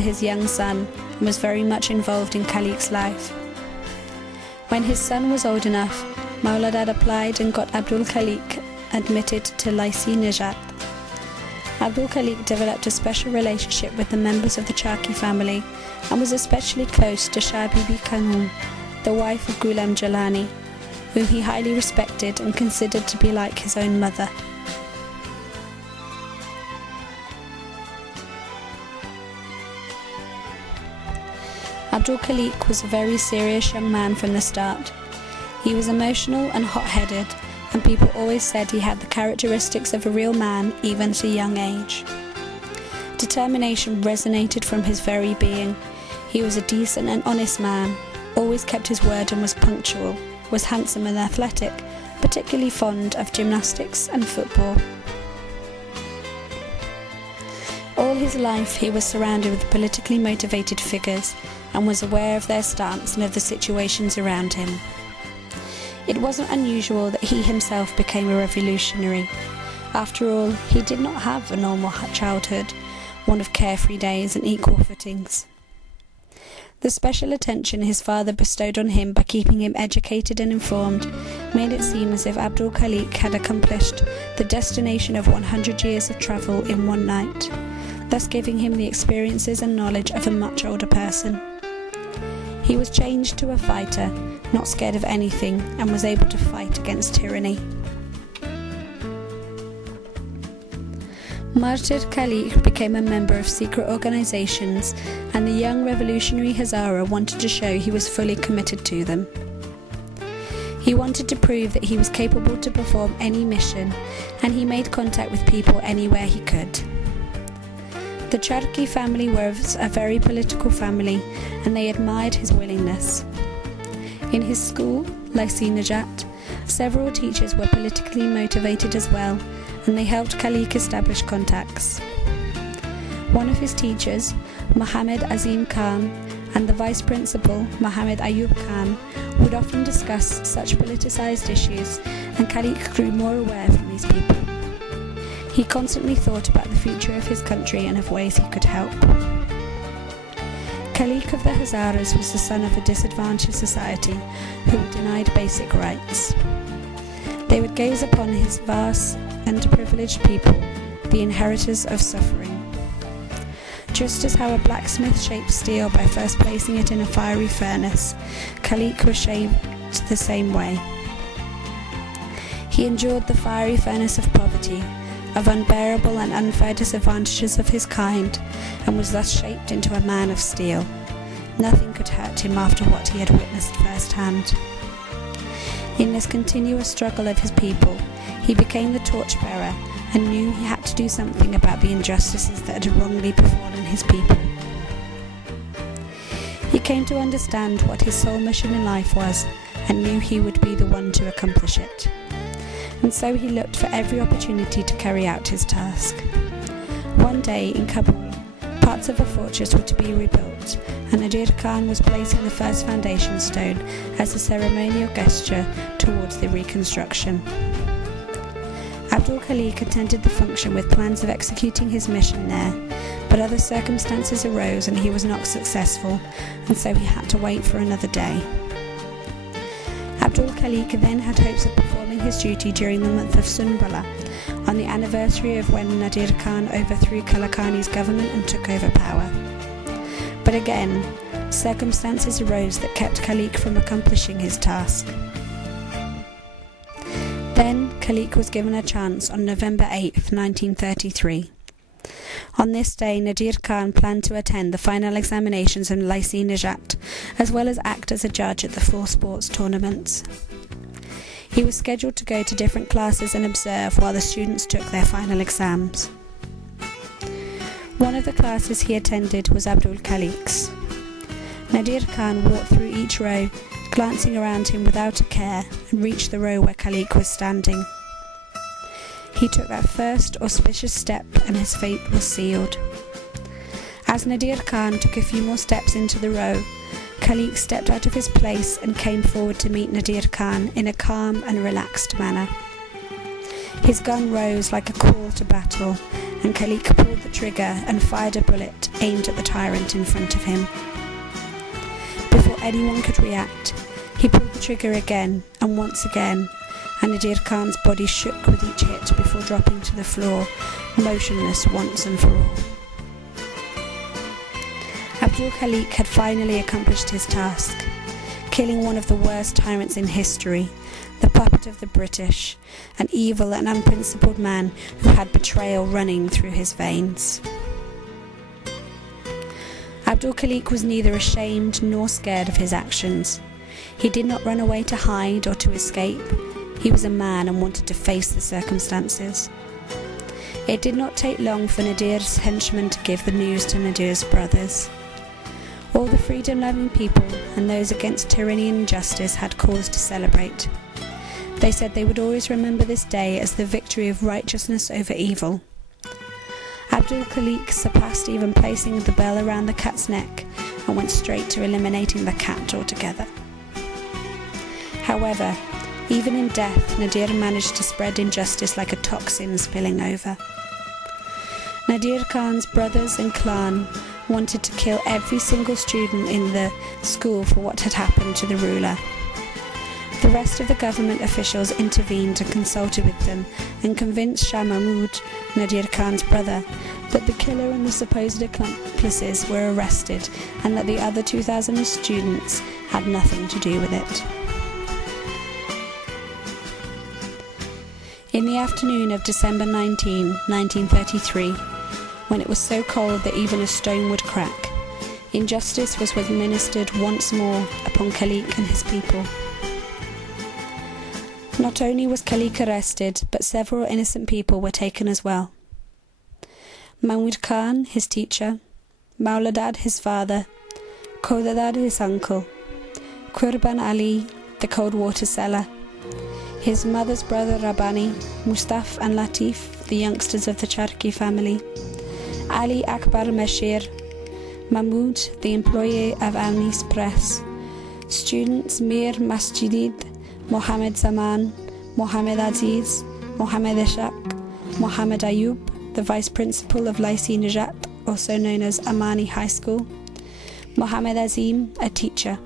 to his young son and was very much involved in Khaliq's life. When his son was old enough, Mawladad applied and got Abdul Khaliq admitted to Hazarajat. Abdul Khaliq developed a special relationship with the members of the Chaki family and was especially close to Shah Bibi Khanum, the wife of Ghulam Jalani, whom he highly respected and considered to be like his own mother. Abdul Khaliq was a very serious young man from the start. He was emotional and hot-headed, and people always said he had the characteristics of a real man even at a young age. Determination resonated from his very being. He was a decent and honest man, always kept his word and was punctual, was handsome and athletic, particularly fond of gymnastics and football. All his life he was surrounded with politically motivated figures and was aware of their stance and of the situations around him. It wasn't unusual that he himself became a revolutionary. After all, he did not have a normal childhood, one of carefree days and equal footings. The special attention his father bestowed on him by keeping him educated and informed made it seem as if Abdul Khaliq had accomplished the destination of 100 years of travel in one night, thus giving him the experiences and knowledge of a much older person. He was changed to a fighter, not scared of anything, and was able to fight against tyranny. Nadir Khaliq became a member of secret organizations, and the young revolutionary Hazara wanted to show he was fully committed to them. He wanted to prove that he was capable to perform any mission, and he made contact with people anywhere he could. The Charki family was a very political family, and they admired his willingness. In his school, Hazarajat, several teachers were politically motivated as well, and they helped Khaliq establish contacts. One of his teachers, Muhammad Azim Khan, and the vice principal, Muhammad Ayub Khan, would often discuss such politicized issues, and Khaliq grew more aware from these people. He constantly thought about the future of his country and of ways he could help. Khaliq of the Hazaras was the son of a disadvantaged society who were denied basic rights. They would gaze upon his vast underprivileged people, the inheritors of suffering. Just as how a blacksmith shapes steel by first placing it in a fiery furnace, Khaliq was shaped the same way. He endured the fiery furnace of poverty, of unbearable and unfair disadvantages of his kind, and was thus shaped into a man of steel. Nothing could hurt him after what he had witnessed firsthand. In this continuous struggle of his people, he became the torchbearer and knew he had to do something about the injustices that had wrongly befallen his people. He came to understand what his sole mission in life was and knew he would be the one to accomplish it. And so he looked for every opportunity to carry out his task. One day in Kabul, parts of a fortress were to be rebuilt, and Nadir Khan was placing the first foundation stone as a ceremonial gesture towards the reconstruction. Abdul Khaliq attended the function with plans of executing his mission there, but other circumstances arose and he was not successful, and so he had to wait for another day. Abdul Khaliq then had hopes of performing his duty during the month of Sunbala, on the anniversary of when Nadir Khan overthrew Kalakani's government and took over power. But again, circumstances arose that kept Khaliq from accomplishing his task. Then Khaliq was given a chance on November 8, 1933. On this day, Nadir Khan planned to attend the final examinations in Hazarajat, as well as act as a judge at the 4 sports tournaments. He was scheduled to go to different classes and observe while the students took their final exams. One of the classes he attended was Abdul Khaliq's. Nadir Khan walked through each row, glancing around him without a care, and reached the row where Khaliq was standing. He took that first auspicious step and his fate was sealed. As Nadir Khan took a few more steps into the row, Khaliq stepped out of his place and came forward to meet Nadir Khan in a calm and relaxed manner. His gun rose like a call to battle, and Khaliq pulled the trigger and fired a bullet aimed at the tyrant in front of him. Before anyone could react, he pulled the trigger again and once again, and Nadir Khan's body shook with each hit before dropping to the floor, motionless once and for all. Abdul Khaliq had finally accomplished his task, killing one of the worst tyrants in history, the puppet of the British, an evil and unprincipled man who had betrayal running through his veins. Abdul Khaliq was neither ashamed nor scared of his actions. He did not run away to hide or to escape. He was a man and wanted to face the circumstances. It did not take long for Nadir's henchmen to give the news to Nadir's brothers. All the freedom-loving people and those against tyranny and injustice had cause to celebrate. They said they would always remember this day as the victory of righteousness over evil. Abdul Khaliq surpassed even placing the bell around the cat's neck and went straight to eliminating the cat altogether. However, even in death, Nadir managed to spread injustice like a toxin spilling over. Nadir Khan's brothers and clan wanted to kill every single student in the school for what had happened to the ruler. The rest of the government officials intervened and consulted with them and convinced Shah Mahmud, Nadir Khan's brother, that the killer and the supposed accomplices were arrested and that the other 2,000 students had nothing to do with it. In the afternoon of December 19, 1933, when it was so cold that even a stone would crack, injustice was administered once more upon Khaliq and his people. Not only was Khaliq arrested, but several innocent people were taken as well. Mahmud Khan, his teacher, Mawladad, his father, Kodadad, his uncle, Qurban Ali, the cold water seller, his mother's brother Rabbani, Mustaf and Latif, the youngsters of the Charki family, Ali Akbar Mashir, Mahmud, the employee of Amni's press, students Mir Masjidid, Mohammed Zaman, Mohammed Aziz, Mohammed Ishaq, Mohammed Ayub, the vice principal of Lycée Najat, also known as Amani High School, Mohammed Azim, a teacher.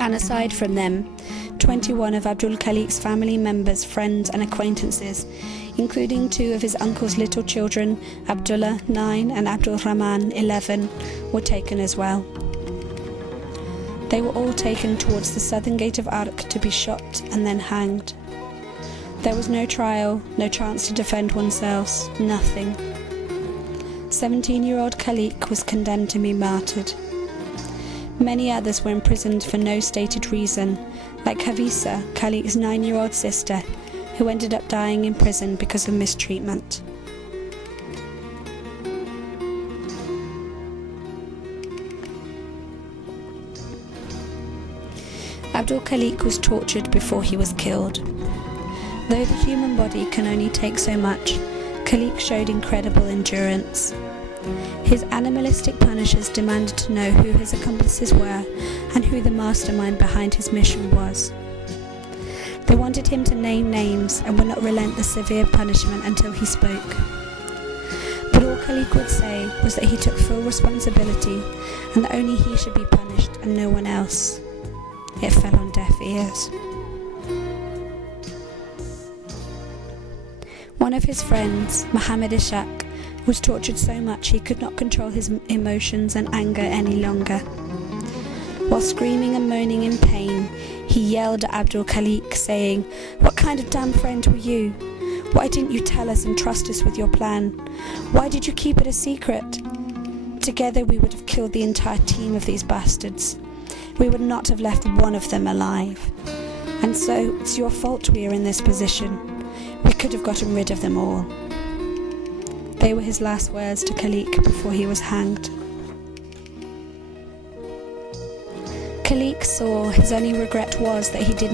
And aside from them, 21 of Abdul Khaliq's family members, friends and acquaintances, including 2 of his uncle's little children, Abdullah, 9, and Abdul Rahman, 11, were taken as well. They were all taken towards the southern gate of Arq to be shot and then hanged. There was no trial, no chance to defend oneself, nothing. 17-year-old Khaliq was condemned to be martyred. Many others were imprisoned for no stated reason, like Havisa, Khaliq's 9-year-old sister, who ended up dying in prison because of mistreatment. Abdul Khaliq was tortured before he was killed. Though the human body can only take so much, Khaliq showed incredible endurance. His animalistic punishers demanded to know who his accomplices were and who the mastermind behind his mission was. They wanted him to name names and would not relent the severe punishment until he spoke. But all Khaliq would say was that he took full responsibility and that only he should be punished and no one else. It fell on deaf ears. One of his friends, Mohammed Ishaq, was tortured so much he could not control his emotions and anger any longer. While screaming and moaning in pain, he yelled at Abdul Khaliq, saying, "What kind of damn friend were you? Why didn't you tell us and trust us with your plan? Why did you keep it a secret? Together we would have killed the entire team of these bastards. We would not have left one of them alive. And so it's your fault we are in this position. We could have gotten rid of them all." They were his last words to Khaliq before he was hanged. Khaliq saw his only regret was that he did